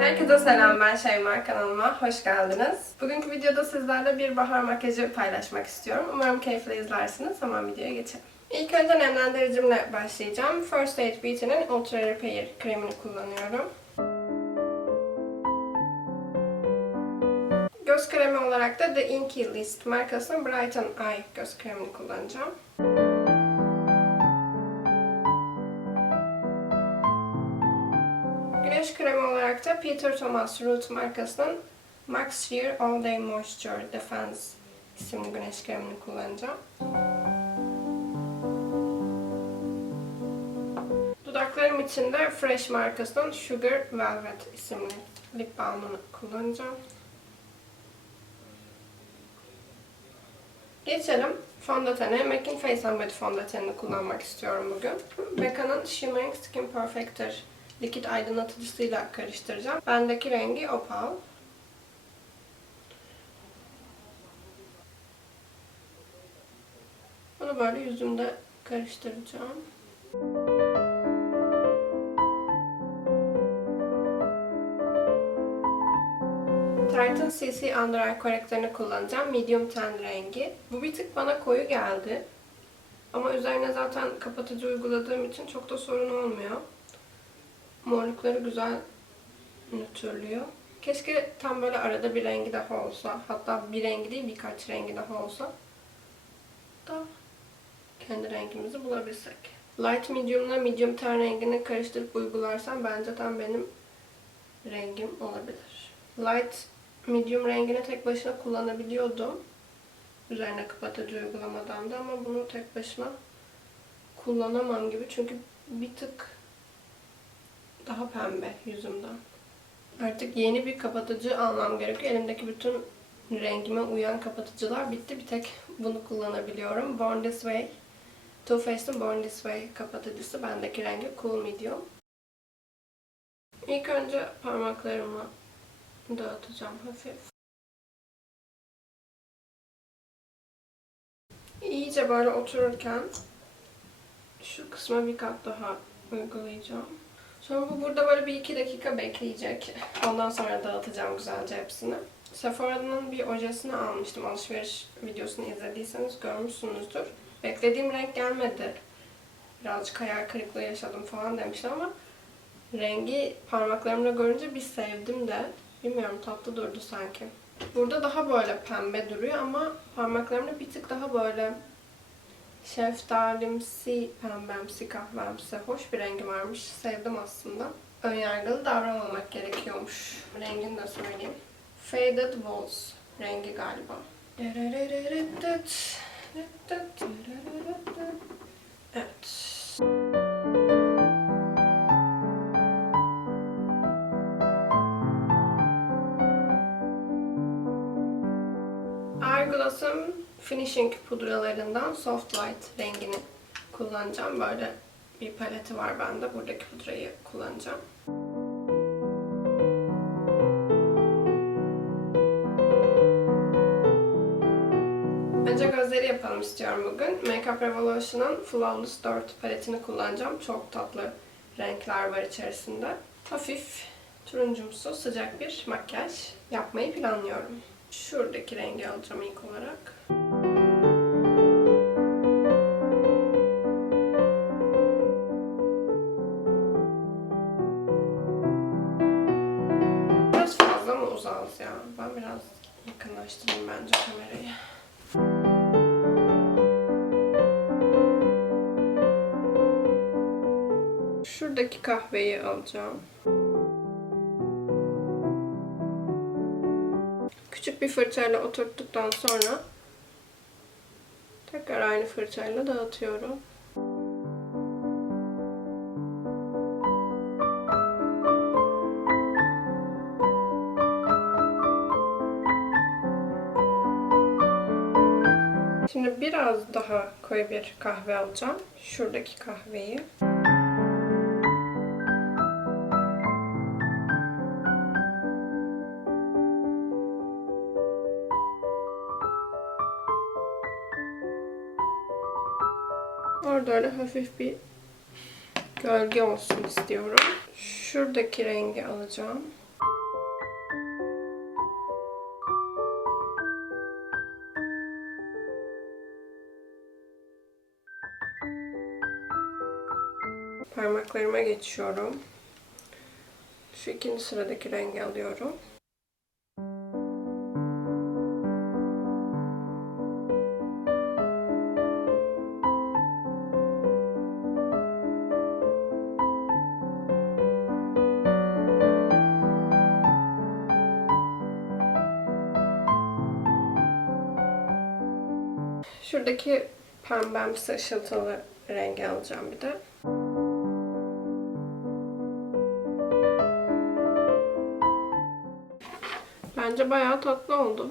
Herkese selam ben Şeyma kanalıma hoş geldiniz. Bugünkü videoda sizlerle bir bahar makyajı paylaşmak istiyorum. Umarım keyifle izlersiniz. Hemen videoya geçelim. İlk önce nemlendiricimle başlayacağım. First Aid Beauty'nin Ultra Repair kremini kullanıyorum. Göz kremi olarak da The Inky List markasının Brighten Eye göz kremini kullanacağım. Olarak da Peter Thomas Root markasının Max Sheer All Day Moisture Defense isimli güneş kremini kullanacağım. Dudaklarım için de Fresh markasının Sugar Velvet isimli lip balmını kullanacağım. Geçelim fondötene. MAC'in Face and Body fondötenini kullanmak istiyorum bugün. Becca'nın Shimmering Skin Perfector likit aydınlatıcısıyla karıştıracağım. Bendeki rengi Opal. Bunu böyle yüzümde karıştıracağım. Tarte'ın CC Under Eye korektörünü kullanacağım. Medium ten rengi. Bu bir tık bana koyu geldi. Ama üzerine zaten kapatıcı uyguladığım için çok da sorun olmuyor. Morlukları güzel nötrlüyor. Keşke tam böyle arada bir rengi daha olsa. Hatta bir rengi değil birkaç rengi daha olsa. Da kendi rengimizi bulabilsek. Light medium'la medium ten rengini karıştırıp uygularsam bence tam benim rengim olabilir. Light medium rengini tek başına kullanabiliyordum. Üzerine kapatıcı uygulamadan da ama bunu tek başına kullanamam gibi. Çünkü bir tık daha pembe yüzümden. Artık yeni bir kapatıcı almam gerekiyor. Elimdeki bütün rengime uyan kapatıcılar bitti. Bir tek bunu kullanabiliyorum. Born This Way. Too Faced'in Born This Way kapatıcısı. Bendeki rengi Cool Medium. İlk önce parmaklarımı dağıtacağım hafif. İyice böyle otururken şu kısma bir kat daha uygulayacağım. Sonra bu burada böyle bir iki dakika bekleyecek. Ondan sonra dağıtacağım güzelce hepsini. Sephora'nın bir ojesini almıştım. Alışveriş videosunu izlediyseniz görmüşsünüzdür. Beklediğim renk gelmedi. Birazcık hayal kırıklığı yaşadım falan demiştim ama rengi parmaklarımda görünce bir sevdim de. Bilmiyorum tatlı durdu sanki. Burada daha böyle pembe duruyor ama parmaklarımda bir tık daha böyle şeftalimsi, pembemsi, kahvemsi, hoş bir rengi varmış. Sevdim aslında. Önyargılı davranmamak gerekiyormuş. Rengini de söyleyeyim. Faded Walls rengi galiba. Evet. Finishing pudralarından Soft Light rengini kullanacağım. Böyle bir paleti var bende. Buradaki pudrayı kullanacağım. Önce gözleri yapalım istiyorum bugün. Makeup Revolution'ın Flawless 4 paletini kullanacağım. Çok tatlı renkler var içerisinde. Hafif turuncumsu sıcak bir makyaj yapmayı planlıyorum. Şuradaki rengi alacağım ilk olarak. Biraz fazla mı uzağız ya? Ben biraz yakınlaştırayım bence kamerayı. Şuradaki kahveyi alacağım. Küçük bir fırçayla oturttuktan sonra tekrar aynı fırçayla dağıtıyorum. Şimdi biraz daha koyu bir kahve alacağım. Şuradaki kahveyi. şöyle hafif bir gölge olsun istiyorum. Şuradaki rengi alacağım. Parmaklarıma geçiyorum. Şu ikinci sıradaki rengi alıyorum. Şuradaki pembemsi ışıltılı rengi alacağım bir de. Bence bayağı tatlı oldu.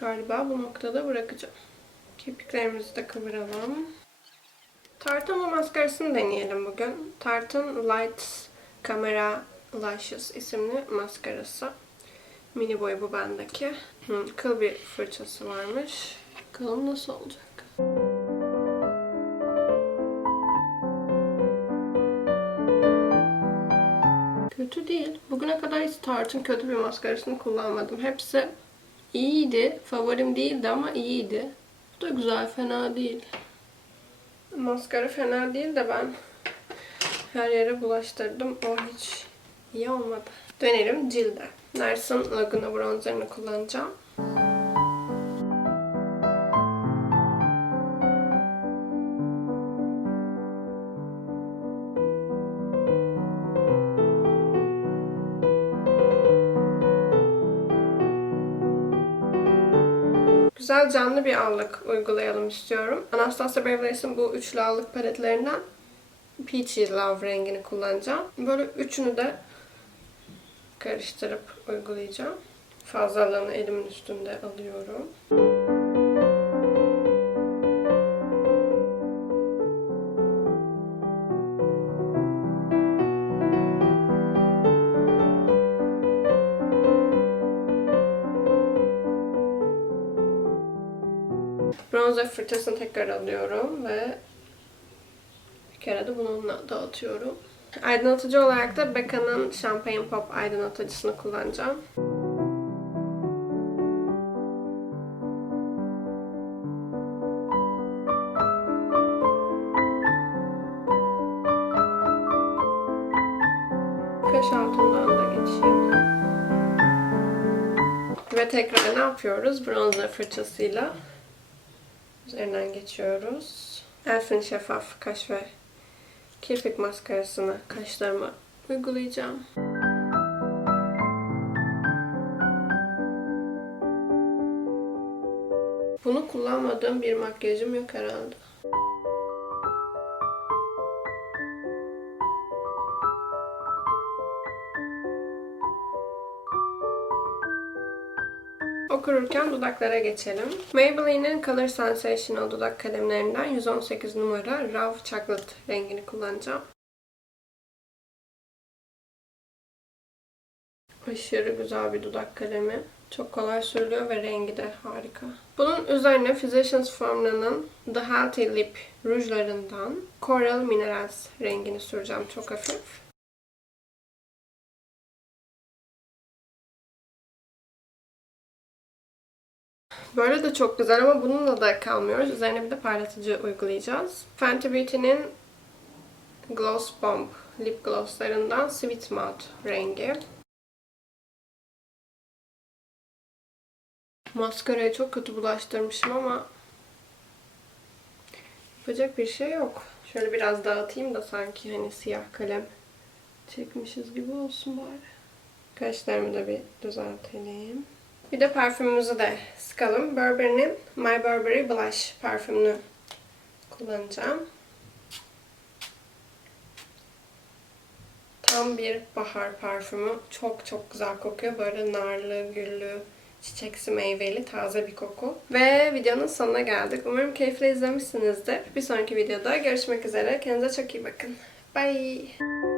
Galiba bu noktada bırakacağım. Kirpiklerimizi de kıvıralım. Tarte'ın maskarasını deneyelim bugün. Tarte'ın Lights Camera Lashes isimli maskarası. Mini boy bu bendeki. Hı, kıl bir fırçası varmış. Bakalım nasıl olacak. Kötü değil. Bugüne kadar hiç Tarte'ın kötü bir maskarasını kullanmadım. Hepsi iyiydi. Favorim değildi ama iyiydi. Bu da güzel, fena değil. Maskara fena değil de ben her yere bulaştırdım. O hiç iyi olmadı. Dönelim cilde. Nars'ın Laguna bronzerini kullanacağım. Güzel canlı bir allık uygulayalım istiyorum. Anastasia Beverly's'in bu üçlü allık paletlerinden Peachy Love rengini kullanacağım. Böyle üçünü de karıştırıp uygulayacağım. Fazlalığını elimin üstünde alıyorum. Bronzer fırçasını tekrar alıyorum ve bir kere de bununla dağıtıyorum. Aydınlatıcı olarak da Becca'nın Champagne Pop aydınlatıcısını kullanacağım. Kaş altından da geçeyim. Ve tekrar ne yapıyoruz? Bronzer fırçasıyla üzerinden geçiyoruz. Elf'in şeffaf kaş ve kirpik maskarasını kaşlarıma uygulayacağım. Bunu kullanmadığım bir makyajım yok herhalde. Okururken dudaklara geçelim. Maybelline'in Color Sensational dudak kalemlerinden 118 numara Raw Chocolate rengini kullanacağım. Aşırı güzel bir dudak kalemi. Çok kolay sürülüyor ve rengi de harika. Bunun üzerine Physicians Formula'nın The Healthy Lip rujlarından Coral Minerals rengini süreceğim çok hafif. Böyle de çok güzel ama bununla da kalmıyoruz. Üzerine bir de parlatıcı uygulayacağız. Fenty Beauty'nin Gloss Bomb lip glosslarından Sweet Mouth rengi. Maskarayı çok kötü bulaştırmışım ama yapacak bir şey yok. Şöyle biraz dağıtayım da sanki hani siyah kalem çekmişiz gibi olsun bari. Kaşlarımı da bir düzeltelim. Bir de parfümümüzü de sıkalım. Burberry'nin My Burberry Blush parfümünü kullanacağım. Tam bir bahar parfümü. Çok çok güzel kokuyor. Böyle narlı, güllü, çiçeksi meyveli taze bir koku. Ve videonun sonuna geldik. Umarım keyifle izlemişsinizdir. Bir sonraki videoda görüşmek üzere. Kendinize çok iyi bakın. Bye.